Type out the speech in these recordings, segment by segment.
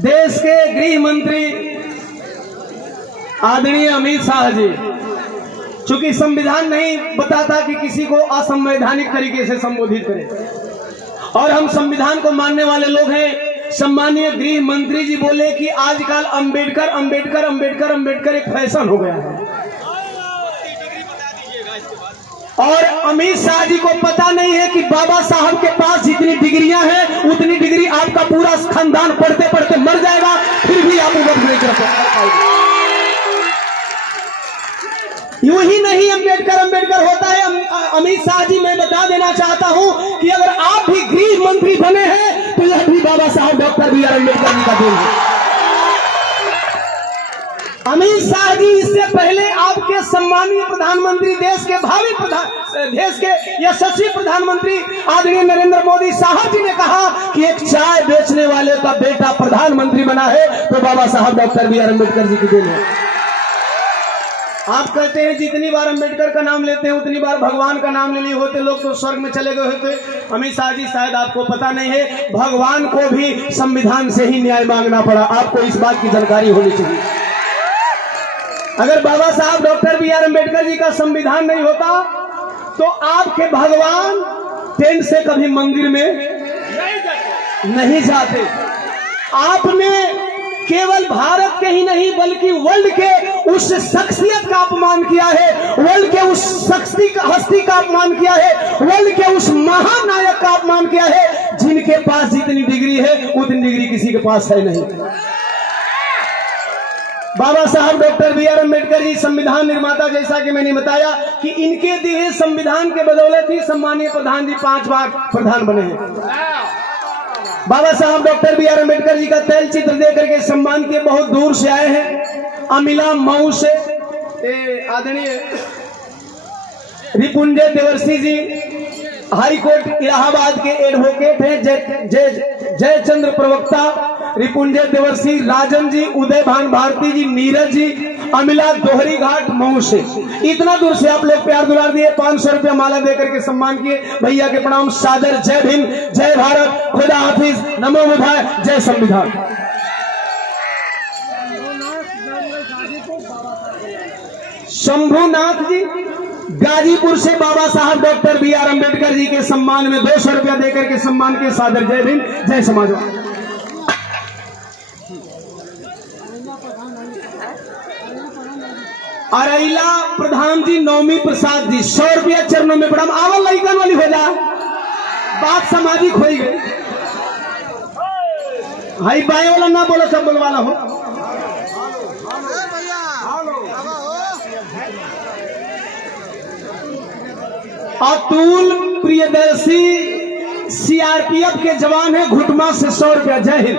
देश के गृह मंत्री आदरणीय अमित शाह जी, चूंकि संविधान नहीं बताता कि किसी को असंवैधानिक तरीके से संबोधित करें और हम संविधान को मानने वाले लोग हैं। सम्मानीय गृह मंत्री जी बोले कि आजकल अंबेडकर अंबेडकर अंबेडकर अंबेडकर एक फैशन हो गया है और अमित शाह जी को पता नहीं है कि बाबा साहब के पास जितनी डिग्रियां हैं उतनी डिग्री आपका पूरा खानदान पढ़ते पढ़ते मर जाएगा, फिर भी आप वोट नहीं कर पाएंगे। यूं ही नहीं अंबेडकर अंबेडकर होता है। अमित शाह जी, मैं बता देना चाहता हूं कि अगर आप भी गृह मंत्री बने हैं तो यह भी बाबा साहब doctor B are Ambedkar ji का देन है। अमित शाह जी, इससे पहले आपके सम्मानीय प्रधानमंत्री, देश के भावी देश के यशस्वी प्रधानमंत्री आदरणीय नरेंद्र मोदी साहब जी ने कहा कि एक चाय बेचने वाले का बेटा प्रधानमंत्री बना है तो बाबा साहब doctor B are Ambedkar ji की देन है। आप कहते हैं जितनी बार अंबेडकर का नाम लेते हैं उतनी बार भगवान का नाम ले लिए होते लोग तो स्वर्ग में चले गए होते। अमित शाह जी, शायद आपको पता नहीं है, भगवान को भी संविधान से ही न्याय मांगना पड़ा। आपको इस बात की जानकारी होनी चाहिए। अगर बाबा साहब doctor B are Ambedkar ji का संविधान नहीं होता तो आपके भगवान टेंट से कभी मंदिर में नहीं जाते। आपने केवल भारत के ही नहीं बल्कि वर्ल्ड के उस शख्सियत का अपमान किया है, वर्ल्ड के उस हस्ती का अपमान किया है, वर्ल्ड के उस महानायक का अपमान किया है जिनके पास जितनी डिग्री है उतनी डिग्री किसी के पास है नहीं। बाबा साहब doctor B are Ambedkar ji संविधान निर्माता, जैसा कि मैंने बताया कि इनके दिए संविधान के बदौलत ही सम्मानीय प्रधान जी 5 बार प्रधान बने हैं। बाबा साहब doctor B are Ambedkar ji का तैल चित्र देकर के सम्मान किए, बहुत दूर से आए हैं। अमिला मऊ से आदरणीय रिपुंजय देवर्सी जी हाई कोर्ट इलाहाबाद के एडवोकेट हैं। जयचंद्र प्रवक्ता, रिपुंजय देवर्सी, राजन जी, उदय भान भारती जी, नीरज जी, अमिला दोहरी घाट मऊ से। इतना दूर से आप लोग प्यार दुलार दिए, 500 रुपया माला देकर के सम्मान किए। भैया के प्रणाम, सादर। जय भीम, जय भारत, खुदा हाफिज, नमो बुद्धाय, जय संविधान। शंभुनाथ जी गाजीपुर से बाबा साहब doctor B are Ambedkar ji के सम्मान में 200 रुपया देकर के सम्मान के सादर। जय भीम, जय समाजवादी। अरैला प्रधान जी नवमी प्रसाद जी 100 रुपया चरणों में प्रणाम। आवल लइकन वाली हो जा, बात सामाजिक हो गई। हाई बाएं वाला ना बोलो, सब बोलवाना हो। अतुल प्रियदर्शी सीआरपीएफ के जवान है, घुटमा से 100 रुपया। जय हिंद।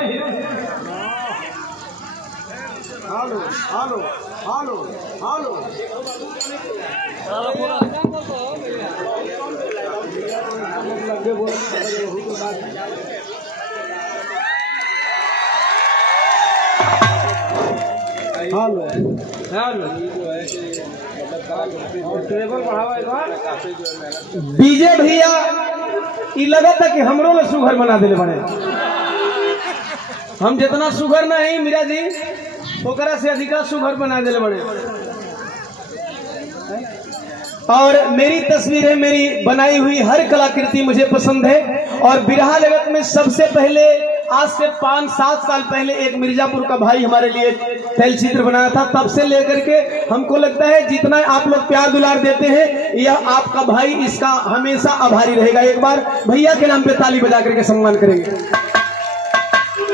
हालो हालो हालो हालो। बीजे भैया ये लगा था कि हमरो में सुगर बना दिले बने। हम जितना सुगर ना है मीरा जी ओकरा से अधिका सुगर बना दिले बने। और मेरी तस्वीरें, मेरी बनाई हुई हर कलाकृति मुझे पसंद है। और बिरहा जगत में सबसे पहले आज से 5-7 साल पहले एक मिर्जापुर का भाई हमारे लिए तैल चित्र बनाया था। तब से लेकर के हमको लगता है जितना आप लोग प्यार दुलार देते हैं यह आपका भाई इसका हमेशा आभारी रहेगा। एक बार भैया के नाम पे ताली बजा करके सम्मान करेंगे।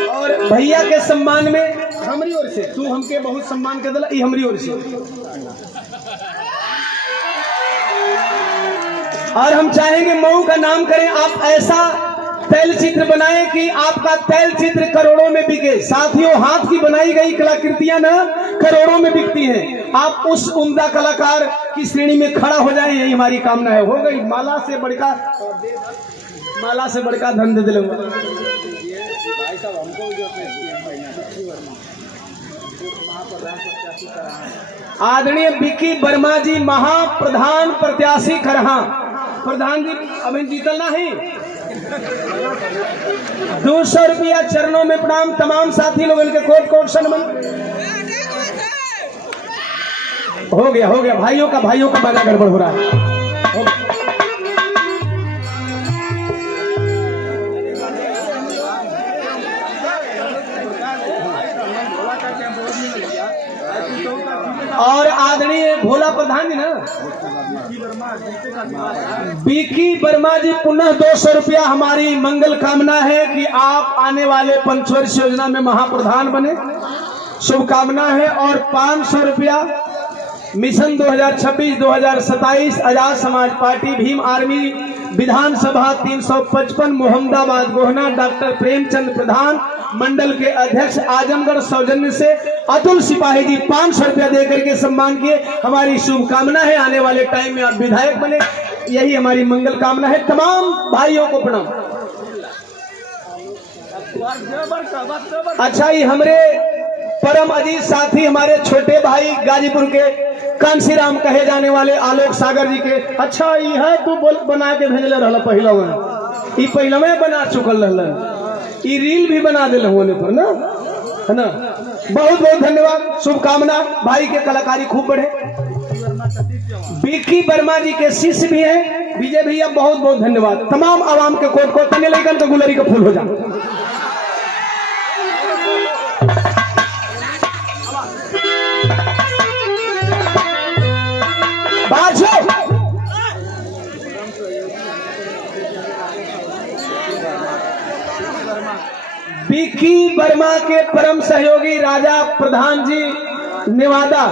और भैया के सम्मान में हमारी ओर से तू हमके बहुत सम्मान कर दिला, हमारी ओर से। और हम चाहेंगे मऊ का नाम करें, आप ऐसा तैल चित्र बनाए कि आपका तैल चित्र करोड़ों में बिके। साथियों, हाथ की बनाई गई कलाकृतियां ना करोड़ों में बिकती हैं। आप उस उम्दा कलाकार की श्रेणी में खड़ा हो जाए, यही हमारी कामना है। हो गई माला से बड़का धन दे दिलूंगा। आदरणीय विकी वर्मा जी महाप्रधान प्रत्याशी खरहा। प्रधान जी अभी जीतल ना ही 200 रुपया चरणों में प्रणाम। तमाम साथी लोगों के कोट कोट सनमन। हो गया भाइयों का बड़ा गड़बड़ हो रहा है। और आदरणीय भोला प्रधान जी ना बीकी वर्मा जी पुनः 200 रुपया हमारी मंगल कामना है कि आप आने वाले पंचवर्ष योजना में महाप्रधान बने, शुभकामना है। और 500 रुपया मिशन 2026-2027 आजाद समाज पार्टी भीम आर्मी विधानसभा 355 मोहम्मदाबाद गोहना डॉक्टर प्रेमचंद प्रधान मंडल के अध्यक्ष आजमगढ़ सौजन्य से अतुल सिपाही जी 500 रुपया देकर के सम्मान किए। हमारी शुभकामना है आने वाले टाइम में आप विधायक बने, यही हमारी मंगल कामना है। तमाम भाइयों को प्रणाम। अच्छा, ये हमारे परम अजीज साथी हमारे छोटे भाई गाजीपुर के कांसीराम कहे जाने वाले आलोक सागर जी के। अच्छा, ये है तू बना के भेजले रहला पहला ये पहला में बना चुकल रहला, ये रील भी बना दिल होने पर ना, है ना। बहुत बहुत धन्यवाद, शुभकामना। भाई के कलाकारी खूब बढ़े। बीकी वर्मा जी के शिष्य भी हैं विजय भैया, बहुत बहुत धन्यवाद। तमाम आवाम के कोट को तने लेकर तो गुलरी का फूल हो जाए। बीकी वर्मा के परम सहयोगी राजा प्रधान जी नेवादा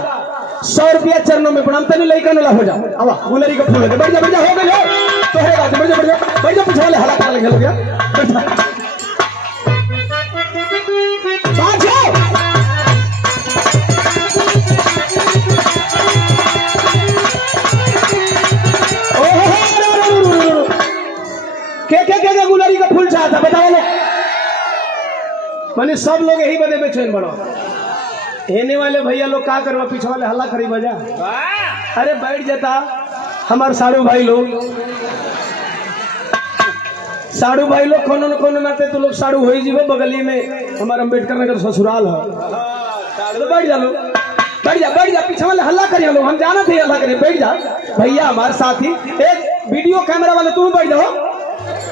100 रुपया चरणों में प्रणाम। तने लइकन वाला हो जा आवा गुलरी का फूल हो जा। बढ़ जा हो गए तो है बात। बढ़ जा पूछा वाले हला कर लगे हो गया। के गुलरी का फूल चाहता बताओ ना। माने सब लोग यही बदे बेचैन बड़ो। हेने वाले भैया लोग का करवा, पीछे वाले हल्ला करी बजा। अरे बैठ जाता हमारे साड़ू भाई लोग कोनो न कोनो नाते तो लोग साड़ू हो ही जीवो। बगली में हमारे अम्बेडकर नगर ससुराल है, तो बैठ जा लोग, बैठ जा पीछे वाले हल्ला करिए लोग। हम जाना थे हल्ला करिए, बैठ जा भैया हमारे साथी। एक वीडियो कैमरा वाले तू बैठ जाओ,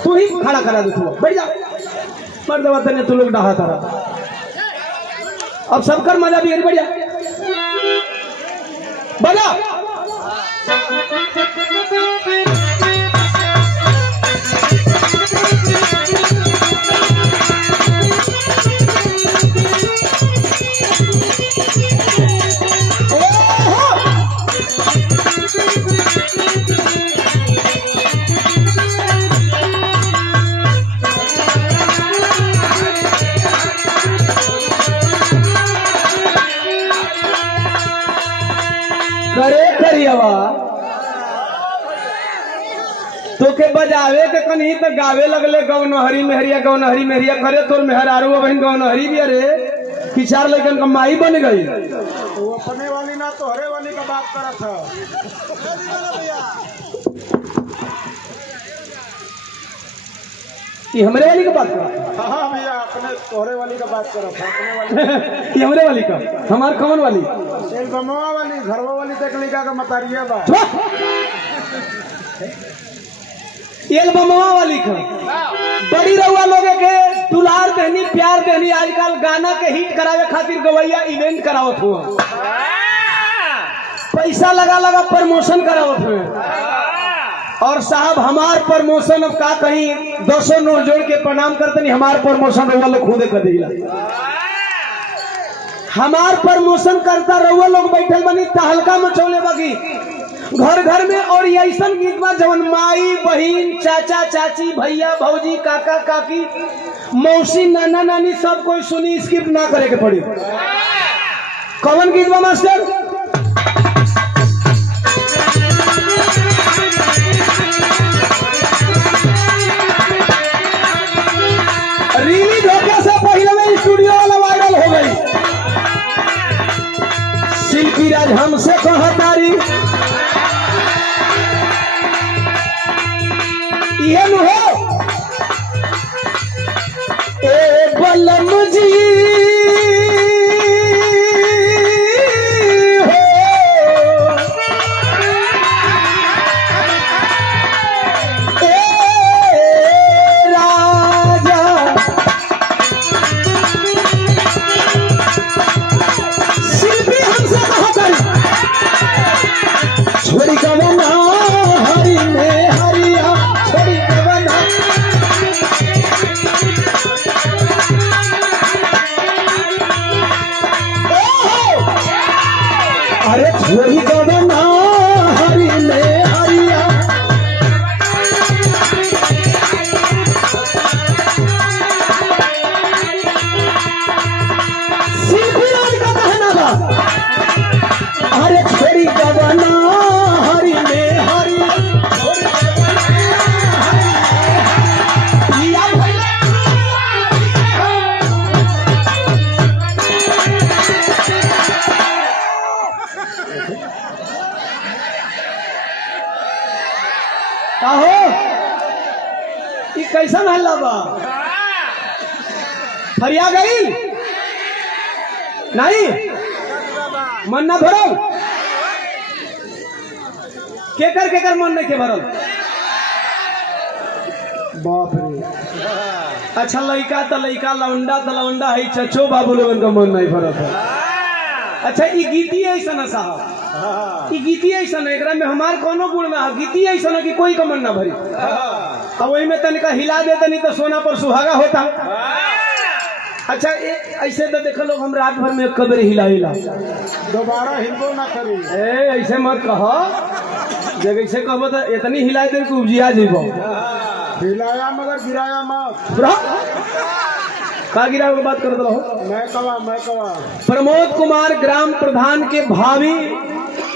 तू ही खड़ा करा दे, तू बैठ जा। मर्द वतन ने तू लोग डहा तारा। अब सबकर मजा भी बढ़िया बजा। करे करियवा तो के बजावे के कहीं तो गावे लगले गौनहरी मेहरिया गौनहरी मेहरिया करे तोर मेहरारू बहन गौनहरी भी। अरे कि 4 लड़कन का माई बन गई। वो अपने वाली ना तो हरे वाली का बात करा था। ये हमरे वाली का बात करा। हाँ भैया अपने तोहरे वाली का बात करा था। अपने वाली ये हमरे वाली का। हमार कौन वाली? बमवा वाली घरवा वाली तकलीका का मतारिया बात। ये बमवा वाली का बड़ी रउआ लोगे के दुलार देहनी प्यार देहनी। आजकल गाना के हिट करावे खातिर गवैया इवेंट करावत हुआ, पैसा लगा प्रमोशन करावत हुए। और साहब हमार प्रमोशन अब का कहीं 200 नोट जोड़ के प्रणाम करते नहीं। हमार प्रमोशन रउआ लोग खुदे कर दिला। हमार प्रमोशन करता रउआ लोग बैठल बनी तहलका मचौले बागी घर घर में। और ऐसा गीत बा जवन माई बहन चाचा चाची भैया भौजी काका काकी मौसी नाना नानी सब कोई सुनी, स्किप ना करे के पड़ी। कौन गीत बा मास्टर? रिलीज होने से पहले में स्टूडियो वाला वायरल हो गई। शिल्पी राज हमसे कहतारी ये हो कैसा हल्ला बा फरिया गई नहीं मन ना भरल केकर मन नहीं के भरल बाप रे। अच्छा लड़का तो लड़का लौंडा है चचो बाबू लोगन का मन नहीं भरत है। अच्छा ई गीती ऐसा ना साहब ई गीती ऐसा ना एकरा में हमार कोनो गुण ना है गीती ऐसा ना कि कोई का मन ना भरी अब वही में तनिका हिला दे तनी तो सोना पर सुहागा होता। अच्छा ऐसे तो देखो लोग हम रात भर में कबर हिला दोबारा हिलबो ना करी ऐसे मत कहो जब ऐसे कहो तो इतनी हिला दे कि उपजिया जीवो हिलाया मगर गिराया मत का गिरा की बात करते रहो। मैं कवा प्रमोद कुमार ग्राम प्रधान के भावी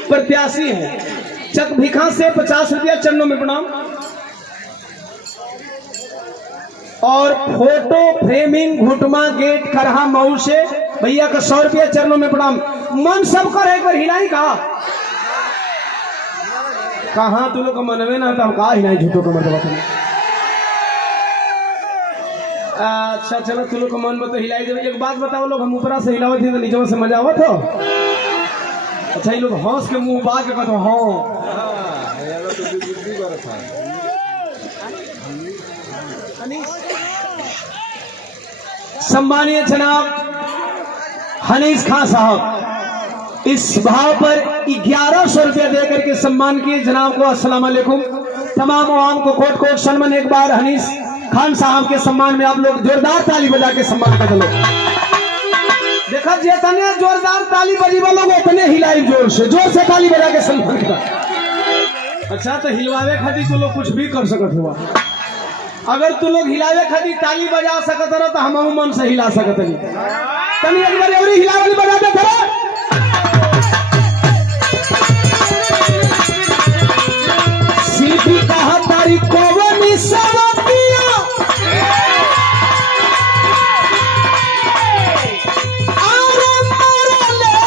प्रत्याशी हैं चक भिखा से 50 रुपया चरणों में प्रणाम और फोटो फ्रेमिंग घुटमा गेट करहा मऊ से भैया का 100 रुपया चरणों में प्रणाम। मन सबको एक बार हिलाई कहा तू लोग का मनवे ना तो कहा हिलाई झूठो का मतलब अच्छा चलो तू लोग का मन में तो हिलाई दे। एक बात बताओ लोग हम ऊपरा से हिलावत थी तो नीचे से मजा आवत हो। अच्छा ये लोग हंस के मुंह बाग के कहते हाँ सम्मानीय जनाब हनीस खान साहब इस भाव पर 1100 रुपया देकर के सम्मान किए जनाब को अस्सलाम वालेकुम। तमाम आवाम को कोट कोट सम्मान। एक बार हनीस खान साहब के सम्मान में आप लोग जोरदार ताली बजा के सम्मान कर लो। देखा जितने जोरदार ताली बजी वालों को उतने हिलाई जोर से ताली बजा के सम्मान कर। अच्छा तो हिलवावे खातिर तो लोग कुछ भी कर सकत हुआ। अगर तू लोग हिलावे खातिर ताली बजा सकत रहो तो हम मन से हिला सकत नहीं तनी एक बार और हिलावल बजा दे थे। सीधी कहा तारी कोवनी सवतिया आरे मरले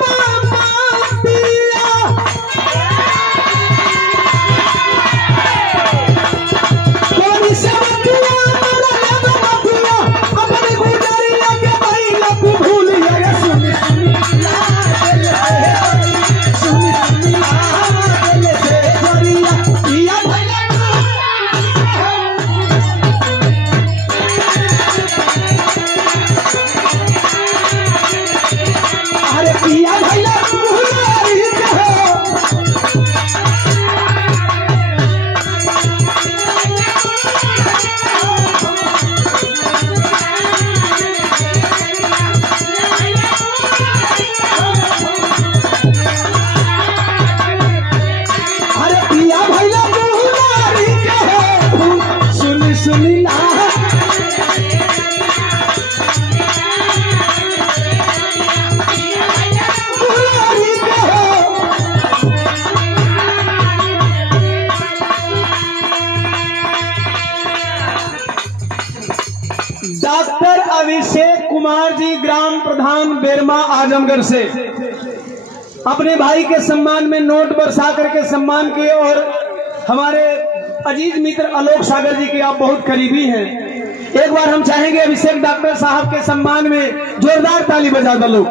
बाबतिया कोवनी सवतिया मरले बाबतिया अपने गुजरिया के भाई लपू भूल गया सुनी डॉक्टर अभिषेक कुमार जी ग्राम प्रधान बेरमा आजमगढ़ से अपने भाई के सम्मान में नोट बरसा करके सम्मान किए और हमारे अजीज मित्र आलोक सागर जी के आप बहुत करीबी हैं। एक बार हम चाहेंगे अभिषेक डॉक्टर साहब के सम्मान में जोरदार ताली बजा दो लोग।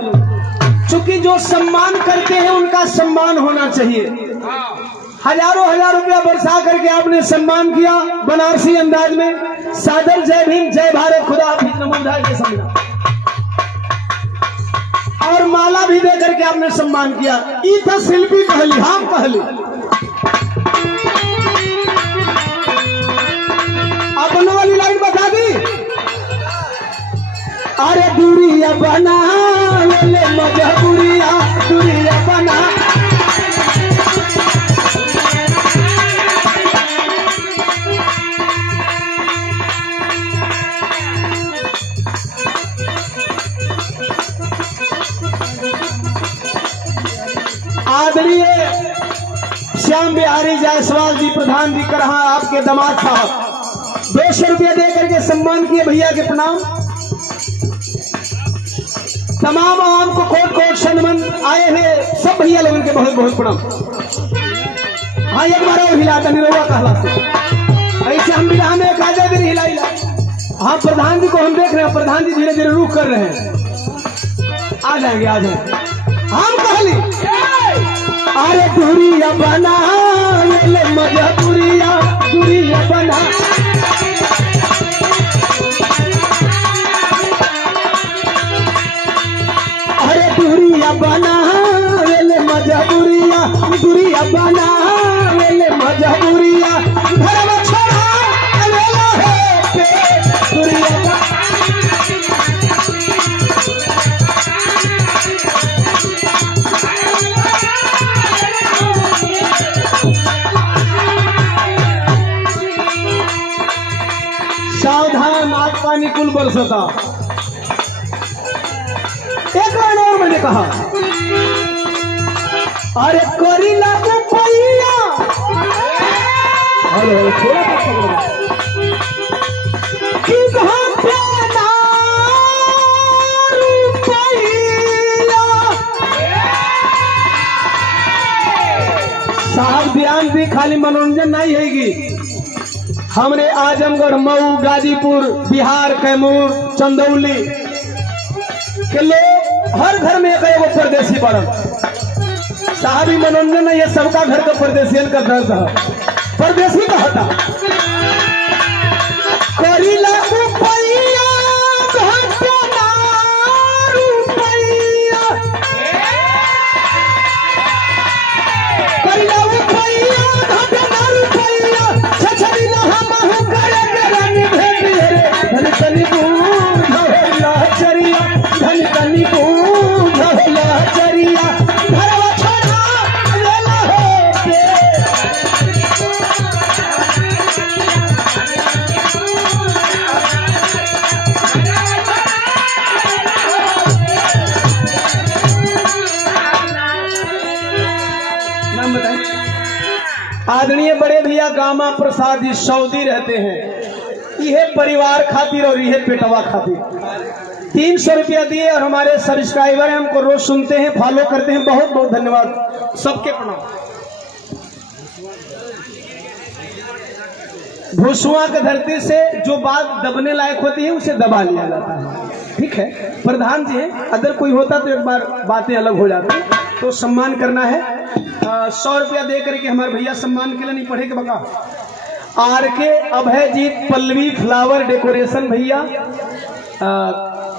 चूंकि जो सम्मान करते हैं उनका सम्मान होना चाहिए। हजारों रुपया बरसा करके आपने सम्मान किया बनारसी अंदाज में। सादर जय भीम जय भारत खुदा हाफिज नमोदाय के सम्मान और माला भी दे करके आपने सम्मान किया। ई था शिल्पी कहली हम कहली अपनों वाली लाइन बता दी। अरे दूरिया बना ले मजबूरिया दूरिया बना आदरणीय श्याम बिहारी जायसवाल जी प्रधान जी करहा आपके दामाद साहब 200 रुपया दे करके सम्मान किए भैया के प्रणाम। तमाम आवाम को कोट कोट सम्मान आए हैं सब भैया लोगों के बहुत बहुत प्रणाम। हाँ एक बार और हिलाता निरोगा कहला से ऐसे हम भी हमें एक आजा भी हिला हिला। हाँ प्रधान जी को हम देख रहे हैं, प्रधान जी धीरे धीरे रुक कर रहे हैं, आ जाएंगे आ जाएंगे। हम कहली अरे दूरिया बना ले मजा दूरिया दूरिया बना, अरे दूरिया बना ले मजा दूरिया दूरिया बना ले मजा दूरिया, धर्म छोड़ा लेला है दूरिया बना। सावधान आग पानी कुल बरसता। एक और मैंने कहा अरे करी लागू पैया, अरे थोड़ा कि घाटा साहब ध्यान भी खाली मनोरंजन नहीं हैगी। हमने आजमगढ़, मऊ, गाजीपुर, बिहार, कैमूर, चंदौली के लोग हर घर में एक परदेसी पड़ल। साहब ही मनोरंजन नहीं है, सबका घर का परदेसियन का दर्द है। परदेसी का हटा करीला रुपैया घंटा रुपैया, करीला रुपैया घंटा रुपैया, छछरी ना हम करे रानी भेंडी रे, धन तनी बूझला चरिया, धन तनी बूझला चरिया, घरवा छोड़ा लेला होते। नाम बताएं। आदरणीय बड़े भैया गामा प्रसाद जी सऊदी रहते हैं। यह परिवार खातिर और यह पेटवा खातिर 300 रुपया दिए और हमारे सब्सक्राइबर हैं, हमको रोज सुनते हैं, फॉलो करते हैं। बहुत बहुत धन्यवाद, सबके प्रणाम। भूसुआ की धरती से जो बात दबने लायक होती है उसे दबा लिया जाता है। ठीक है, प्रधान जी हैं, अगर कोई होता तो एक बार बातें अलग हो जाती, तो सम्मान करना है। 100 रुपया दे करके हमारे भैया सम्मान के लिए नहीं पढ़े के बका। आर के अभयजीत पल्लवी फ्लावर डेकोरेशन भैया,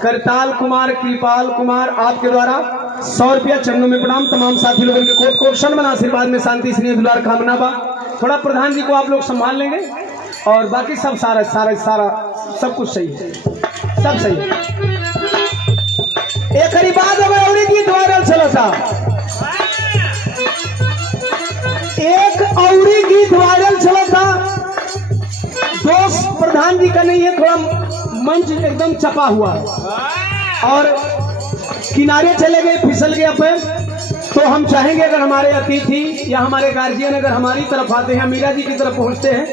करताल कुमार, कृपाल कुमार, आपके द्वारा 100 रुपया चरणों में प्रणाम। तमाम साथी लोगों के कोट कोट शन बना आशीर्वाद में शांति स्नेह दुलार कामना बा। थोड़ा प्रधान जी को आप लोग संभाल लेंगे और बाकी सब सारा सारा सारा सब कुछ सही है, सब सही है। एक हरी बात और गीत वायरल चला था, एक औरी गीत वायरल चला था। दोस्त प्रधान जी का नहीं है, थोड़ा मंच एकदम चपा हुआ और किनारे चले गए, फिसल गया पैर। तो हम चाहेंगे अगर हमारे अतिथि या हमारे गार्जियन अगर हमारी तरफ आते हैं, मीरा जी की तरफ पहुंचते हैं,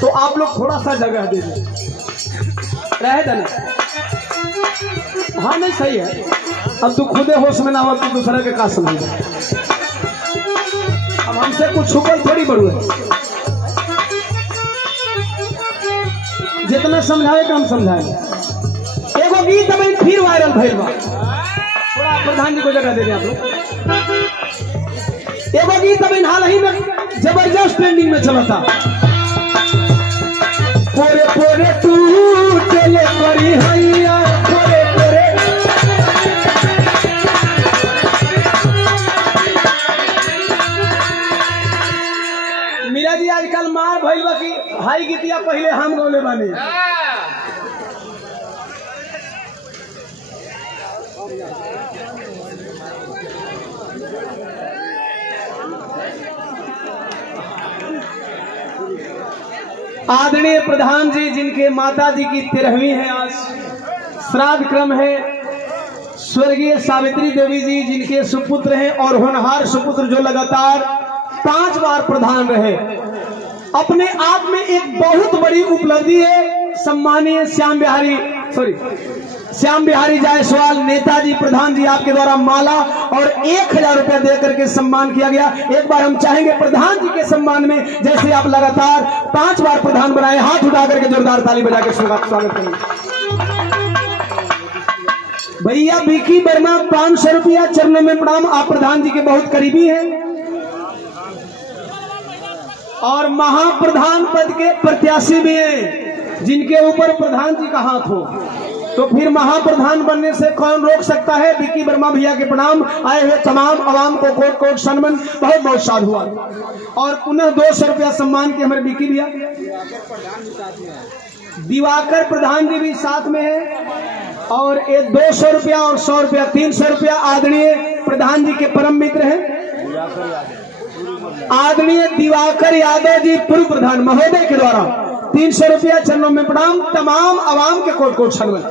तो आप लोग थोड़ा सा जगह दे दें, रहे देना। हाँ नहीं सही है, अब तू खुदे होश में ना हो तो दूसरा के का समझ। अब हमसे कुछ छुपल थोड़ी बड़ू है, जितना समझाए तो हम समझाएंगे। एगो गीत अभी फिर वायरल भइल बा, थोड़ा प्रधान जी को जगह दे दें आप लोग। एगो गीत अभी हाल ही में जबरदस्त ट्रेंडिंग में चला था, पोरे पोरे टूटले करी हैया, पोरे पोरे। मीरा जी आजकल मार भइल बा कि हाई गीतिया पहले हम गौले बानी। आदरणीय प्रधान जी, जिनके माता जी की 13वीं है आज, श्राद्ध क्रम है। स्वर्गीय सावित्री देवी जी जिनके सुपुत्र हैं और होनहार सुपुत्र जो लगातार 5 बार प्रधान रहे, अपने आप में एक बहुत बड़ी उपलब्धि है। सम्मानीय श्याम बिहारी श्याम बिहारी जायसवाल नेताजी प्रधान जी आपके द्वारा माला और 1000 रुपया दे करके सम्मान किया गया। एक बार हम चाहेंगे प्रधान जी के सम्मान में, जैसे आप लगातार 5 बार प्रधान बनाए, हाथ उठा करके जोरदार ताली बजा के स्वागत करेंगे। भैया विकी वर्मा 500 रुपया चरणों में प्रणाम। आप प्रधान जी के बहुत करीबी हैं और महाप्रधान पद के प्रत्याशी भी हैं, जिनके ऊपर प्रधान जी का हाथ हो तो फिर महाप्रधान बनने से कौन रोक सकता है। विकी वर्मा भैया के प्रणाम। आए हुए तमाम आवाम को कोट कोट सम्मान, बहुत बहुत साधु हुआ। और पुनः 200 रुपया सम्मान के हमारे विकी भैया। दिवाकर प्रधान जी भी साथ में है और ये 200 रुपया और 100 रुपया 300 रुपया आदरणीय प्रधान जी के परम मित्र हैं आदरणीय दिवाकर यादव जी पूर्व प्रधान महोदय के द्वारा 300 रुपया चरणों में प्रणाम। तमाम आवाम के कोट कोट सम्मान।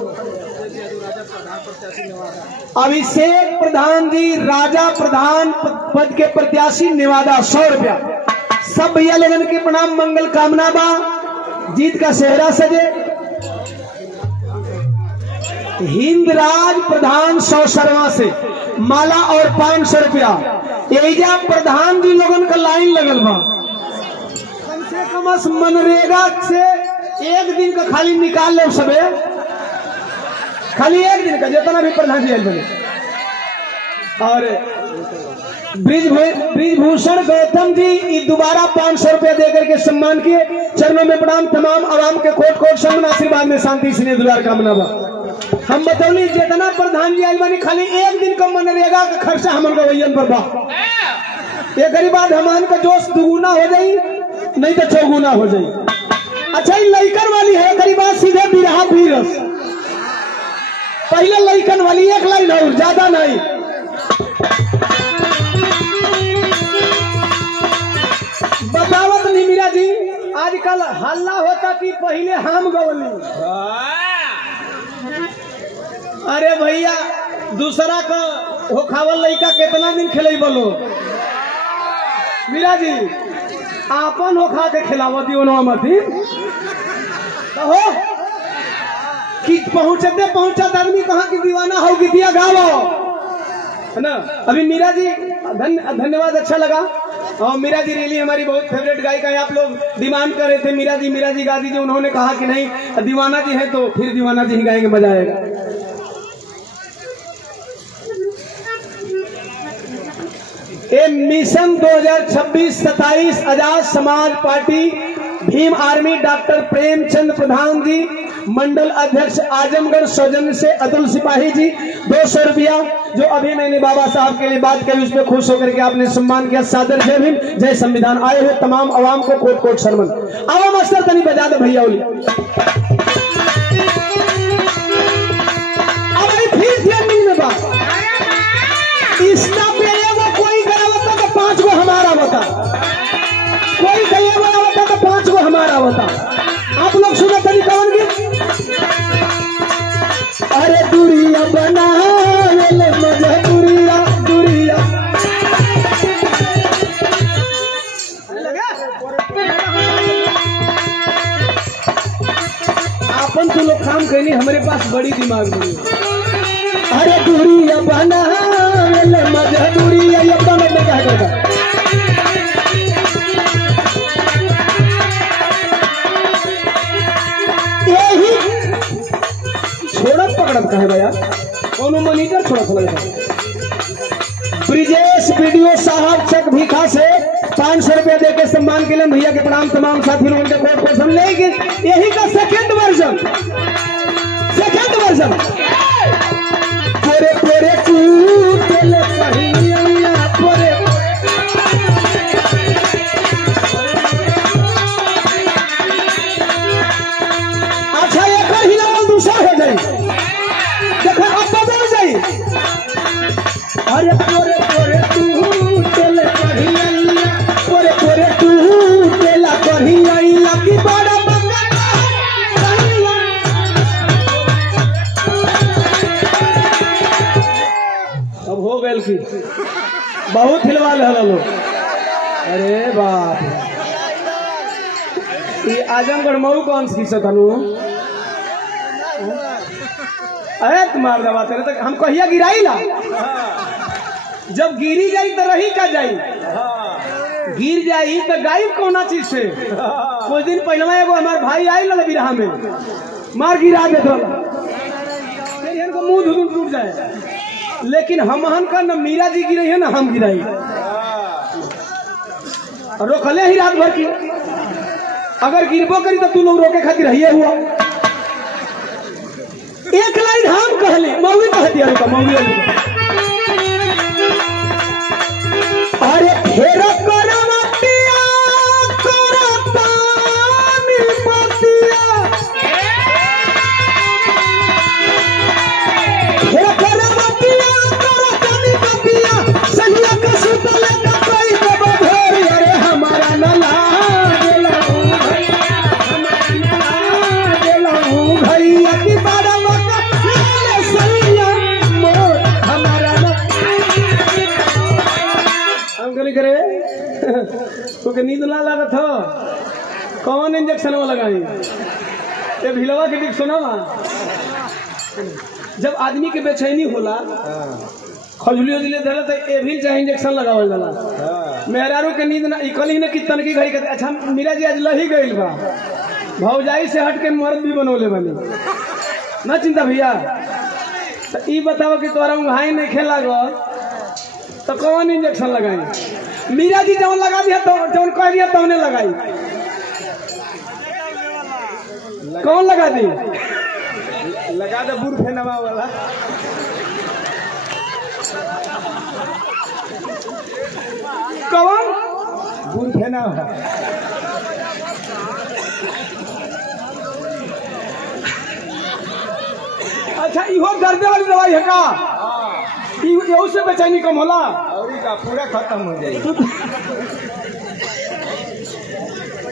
अभिषेक प्रधान जी राजा प्रधान पद के प्रत्याशी नेवादा 100 रुपया। सब भैया लोगन के प्रणाम, मंगल कामना बा, जीत का सेहरा सजे। हिंदराज प्रधान 100 शर्मा से माला और 500 रुपया। एजा प्रधान जी लोगन का लाइन लगल बा, कम से कम मनरेगा से 1 दिन का खाली निकाल लो सबे, खाली 1 दिन का जितना भी प्रधान जी बने। और ब्रिजभूषण गौतम जी दोबारा 500 रुपया देकर के सम्मान किए। चरणों में प्रणाम। तमाम आवाम के कोट कोट सम्मान, आशीर्वाद में शांति स्नेह दुलार कामना बा। हम बतौली जितना प्रधान जी आइल बानी खाली 1 दिन का मनरेगा का खर्चा हमन का वैयन पर बा। ये गरीब बात हमान का जोश दुगुना हो जाई, नहीं तो चौगुना हो जाई। अच्छा ये लइकन वाली है गरीब बात, सीधे बिरहा बीरस। पहले लइकन वाली 1 लाइन और ज्यादा नहीं। बतावत नहीं मीरा जी, आजकल हल्ला होता कि पहले हम गवली। अरे भैया दूसरा का हो खावल लइका कितना दिन खिलाई बोलो मीरा जी, आपन हो खा के खिलावत मती हो कि पहुंचते पहुंचत आदमी कहाँ की दीवाना हो गीतिया गावो है ना। अभी मीरा जी धन्यवाद, अच्छा लगा। और मीरा जी रियली हमारी बहुत फेवरेट गायिका है। आप लोग डिमांड कर रहे थे मीरा जी गा दीजिए, उन्होंने कहा कि नहीं दीवाना जी है तो फिर दीवाना जी ही गाएंगे, मजा आएगा। ये mission 2026-27 Azad Samaj party Bhim army doctor Premchand Pradhan ji मंडल अध्यक्ष आजमगढ़ सौजन्य से अतुल सिपाही जी 200 रुपया, जो अभी मैंने बाबा साहब के लिए बात करी उस पर खुश होकर के आपने सम्मान किया। सादर जय भीम जय संविधान। आए हुए तमाम आवाम को कोट कोट सम्मान। आवाम मास्टर तनी बजा दो भैया ओली। फिर ट्रेंडिंग में बात इसका पे कोई गया होता तो 5 गो हमारा होता, कोई गया होता तो 5 गो हमारा होता। आप लोग सुनो तरी कौन की। अरे दूरिया बना मजा दूरिया दूरिया आपन तो लोग काम करनी, हमारे पास बड़ी दिमाग नहीं। अरे दूरिया बना मजा दूरिया, ये अपना में क्या करता यही छोड़त पकड़त कहे भैया, कोनो मॉनिटर छोड़त लगे। ब्रिजेश वीडियो साहब चक भीखा से 500 रुपया देके सम्मान के लिए भैया के प्रणाम। तमाम साथी लोगों के कोट कोट सुन लेकिन यही का सेकंड वर्जन पोरे पोरे टूटल पहिया पोरे। अच्छा एक हिलावल दूसरा हो जाए, देखो अब बदल जाए। अरे पोरे पोरे टूटल पहिया पोरे पोरे टूटल पहिया की बड़ा की बहुत हिलवा ले लोग। अरे बाप, ये आजमगढ़ मऊ कौन सी सतनु अरे तुम्हार दबा तेरे तक हम कहिया गिराई ला जब गिरी जाई तो रही का जाई गिर जाई तो गायब कौना चीज से कुछ दिन पहले एगो हमारे भाई आई ला बिरहा में मार गिरा दे तो इनको मुंह धुन टूट जाए लेकिन हमहन का न मीरा जी गिरे है ना हम गिराई रोकले ही रात भर की अगर गिरबो करी तो तू लोग रोके खातिर रहिए हुआ एक लाइन हम कहले मौगी कह दिया रुका मौगी अरे फेर करवटिया करतानी पतिया फेर करवटिया करतानी पतिया सनिया के सुतल का कोई कब भोर अरे हमारा न लागेला भैया हमारा न लागेला भैया की बारा करे तो के नींद ना लागत हो कौन इंजेक्शन वो लगाई ये भिलवा के दिख सुना जब आदमी के बेचैनी होला खजली उजली धरे तो ये भी चाहे इंजेक्शन लगावल जाला मेहरारू के नींद ना इकल ही ना कि तनकी घड़ी करते अच्छा मीरा जी आज लही गइल बा भौजाई से हट के मर्द भी बनोले बनी ना चिंता भैया तो ई बताओ कि तोरा उंघाई नहीं खेला गो तो कौन इंजेक्शन लगाई मीरा जी जौन लगा दिया तो जौन कह दिया तो उन्हें लगाई कौन लगा दी लगा दे बुर फेनवा वाला कौन बुर फेनवा अच्छा इहो दर्द वाली दवाई है का यू से बेचैनी कम होला और का पूरा खत्म हो जाएगी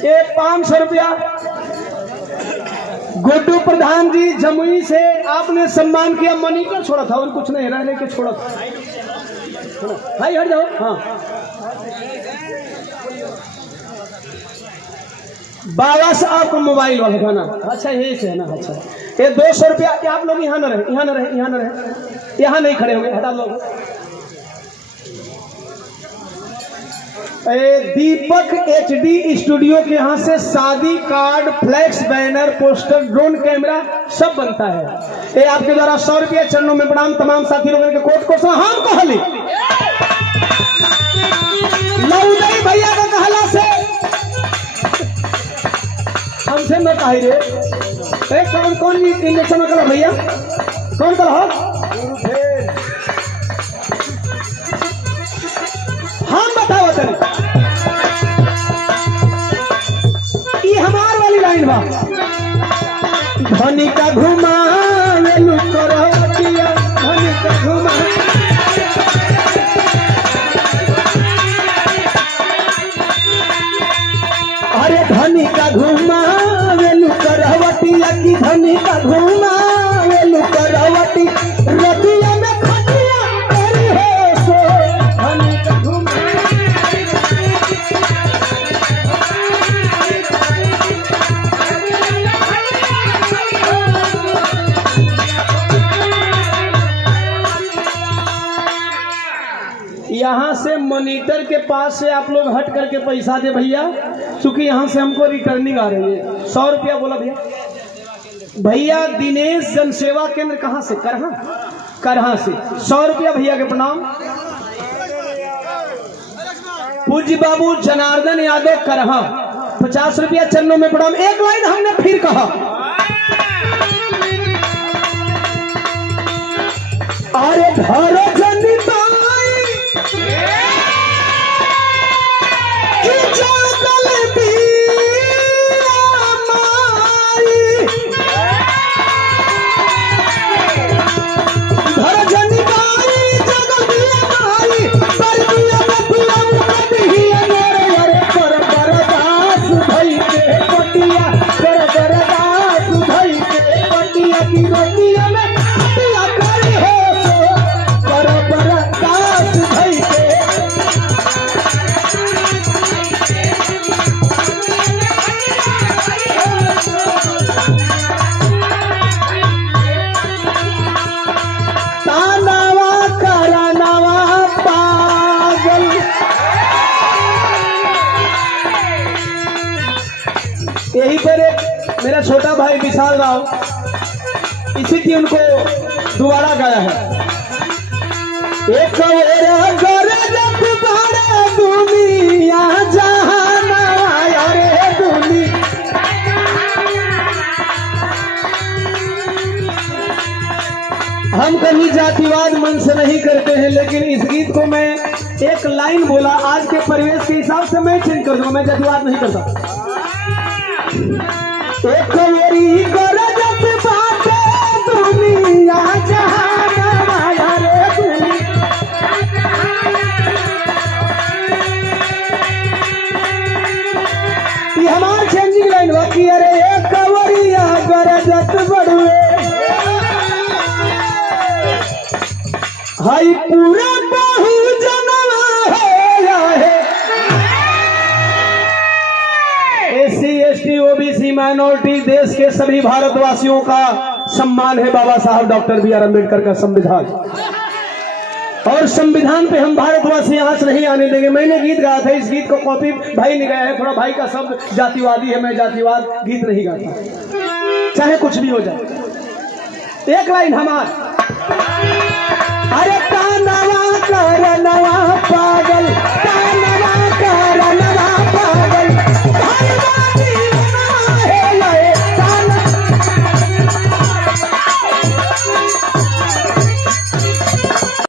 ये 500 रुपया गुड्डू प्रधान जी जमुई से आपने सम्मान किया मॉनिटर छोड़ा था और कुछ नहीं रहने के छोड़ा था भाई हट जाओ हाँ बाबा से आपको मोबाइल वाला खाना अच्छा यही से है ना अच्छा ये 200 रुपया आप लोग यहाँ न रहे यहाँ न रहे यहाँ न रहे यहाँ नहीं खड़े होंगे हटा लोग दीपक HD स्टूडियो के यहाँ से शादी card flex banner poster drone camera सब बनता है ये आपके द्वारा 100 रुपया चरणों में प्रणाम तमाम साथी लोगों के कोट कोट हम कहली लौदई भैया का कहला से हमसे न कही रे कौन कौन इंजेक्शन में करा भैया कौन करा हम बताओ तनी ये हमार वाली लाइन बा धनी का घुमा धनी का घुमा अरे धनी का घुमा करवटिया की धनी का घुमा करवटी रतिया में खटिया करी हो सो धनी का घुमा यहाँ से मॉनिटर के पास से आप लोग हट करके पैसा दे भैया क्योंकि यहाँ से हमको रिटर्निंग आ रही है 100 रुपया बोला भैया भैया दिनेश जनसेवा केंद्र कहाँ से करहा से 100 रुपया भैया के प्रणाम पूज्य बाबू जनार्दन यादव करहा 50 रुपया चरणों में प्रणाम एक लाइन हमने फिर कहा अरे घर कर छोटा भाई विशाल राव इसी ट्यून को दोबारा गाया है। एक गरजत बड़े दुनिया जहान रे दुनिया। हम कभी जातिवाद मन से नहीं करते हैं, लेकिन इस गीत को मैं एक लाइन बोला, आज के परिवेश के हिसाब से मैं चेंज कर दूंगा, मैं जातिवाद नहीं करता। एक मेरी गरजत बाटे दुनिया जहान रे दुनिया। ये हमार चेंजिंग लाइन बाकी। अरे एक कवरिया गरजत बड़ुए हाई पूरा बहु जनवा है। एससी एसटी ओबीसी माइनॉरिटी देश के सभी भारतवासियों का सम्मान है बाबा साहब डॉक्टर बी आर अम्बेडकर का संविधान, और संविधान पे हम भारतवासी आंच नहीं आने देंगे। मैंने गीत गाया था, इस गीत को कॉपी भाई ने गाया है, थोड़ा भाई का शब्द जातिवादी है, मैं जातिवाद गीत नहीं गाता, चाहे कुछ भी हो जाए। एक लाइन हमार। अरे कानवा कर नवा पागल